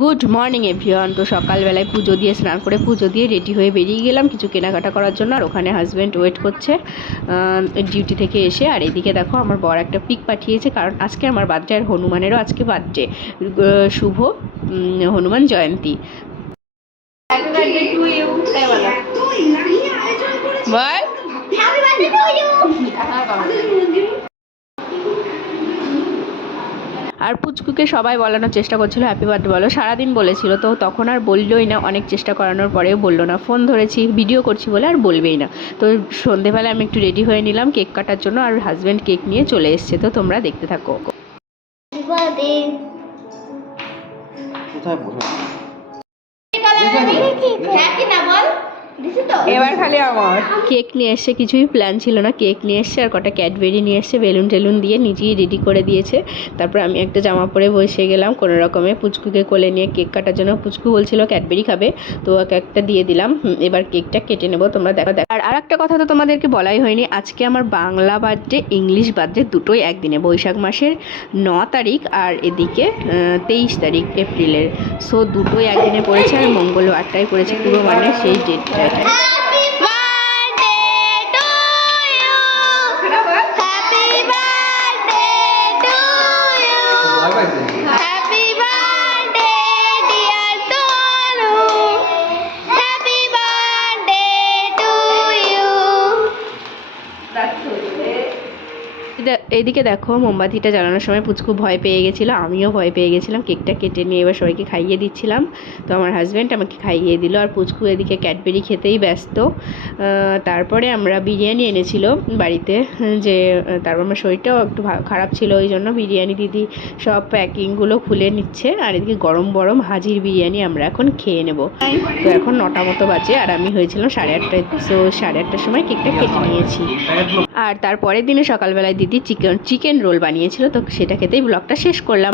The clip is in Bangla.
Good morning everyone. তো সকালবেলায় পুজো দিয়ে স্নান করে পুজো দিয়ে রেডি হয়ে বেরিয়ে গেলাম কিছু কেনাকাটা করার জন্য। আর ওখানে হাজব্যান্ড ওয়েট করছে ডিউটি থেকে এসে। আর এদিকে দেখো আমার বর একটা পিক পাঠিয়েছে, কারণ আজকে আমার বার্থডে, আর হনুমানেরও আজকে বার্থডে, শুভ হনুমান জয়ন্তী। বল আর পুচকুকে সবাই বলানোর চেষ্টা করছিল হ্যাপি বার্থডে বলো, সারাদিন বলেছিল, তো তখন আর বললোই না। অনেক চেষ্টা করানোর পরেও বললো না। ফোন ধরেছি, ভিডিও করছি বলে আর বলবেই না। তো সন্ধেবেলায় আমি একটু রেডি হয়ে নিলাম কেক কাটার জন্য, আর হাজব্যান্ড কেক নিয়ে চলে এসছে। তো তোমরা দেখতে থাকো। এবার খালি আমার কেক নিয়ে এসছে, কিছুই প্ল্যান ছিল না। কেক নিয়ে এসছে আর কটা ক্যাডবেরি নিয়ে এসছে, বেলুন টেলুন দিয়ে নিজেই রেডি করে দিয়েছে। তারপর আমি একটা জামা পরে বসে গেলাম কোনো রকমে পুচকুকে কোলে নিয়ে কেক কাটার জন্য। পুচকু বলছিল ক্যাডবেরি খাবে, তো ওকে একটা দিয়ে দিলাম। এবার কেকটা কেটে নেবো, তোমরা দেখো। আর একটা কথা তো তোমাদেরকে বলাই হয়নি, আজকে আমার বাংলা বার্থডে ইংলিশ বার্থডে দুটোই একদিনে, বৈশাখ মাসের 9 তারিখ আর এদিকে 23 তারিখ এপ্রিলের। সো দুটোই একদিনে পড়েছে, আর মঙ্গলবারটাই পড়েছে পুরো, মানে সেই ডেটটা। এইদিকে দেখো মোমবাতিটা জ্বালানোর সময় পুচকু ভয় পেয়ে গেছিলো, আমিও ভয় পেয়ে গেছিলাম। কেকটা কেটে নিয়ে এবার সবাইকে খাইয়ে দিচ্ছিলাম। তো আমার হাজব্যান্ড আমাকে খাইয়ে দিল, আর পুচকু এদিকে ক্যাডবেরি খেতেই ব্যস্ত। তারপরে আমরা বিরিয়ানি এনেছিল বাড়িতে, যে তারপর আমার শরীরটাও একটু খারাপ ছিল, ওই জন্য বিরিয়ানি দিদি সব প্যাকিংগুলো খুলে নিচ্ছে। আর এদিকে গরম গরম হাজির বিরিয়ানি আমরা এখন খেয়ে নেব। তো এখন 9টা মতো বাজে, আর আমি হয়েছিলাম 8:30। তো 8:30টার সময় কেকটা কেটে নিয়েছি। আর তারপরের দিনে সকালবেলায় দিদি চিকেন রোল বানিয়েছিল, তো সেটা খেতেই ব্লগটা শেষ করলাম।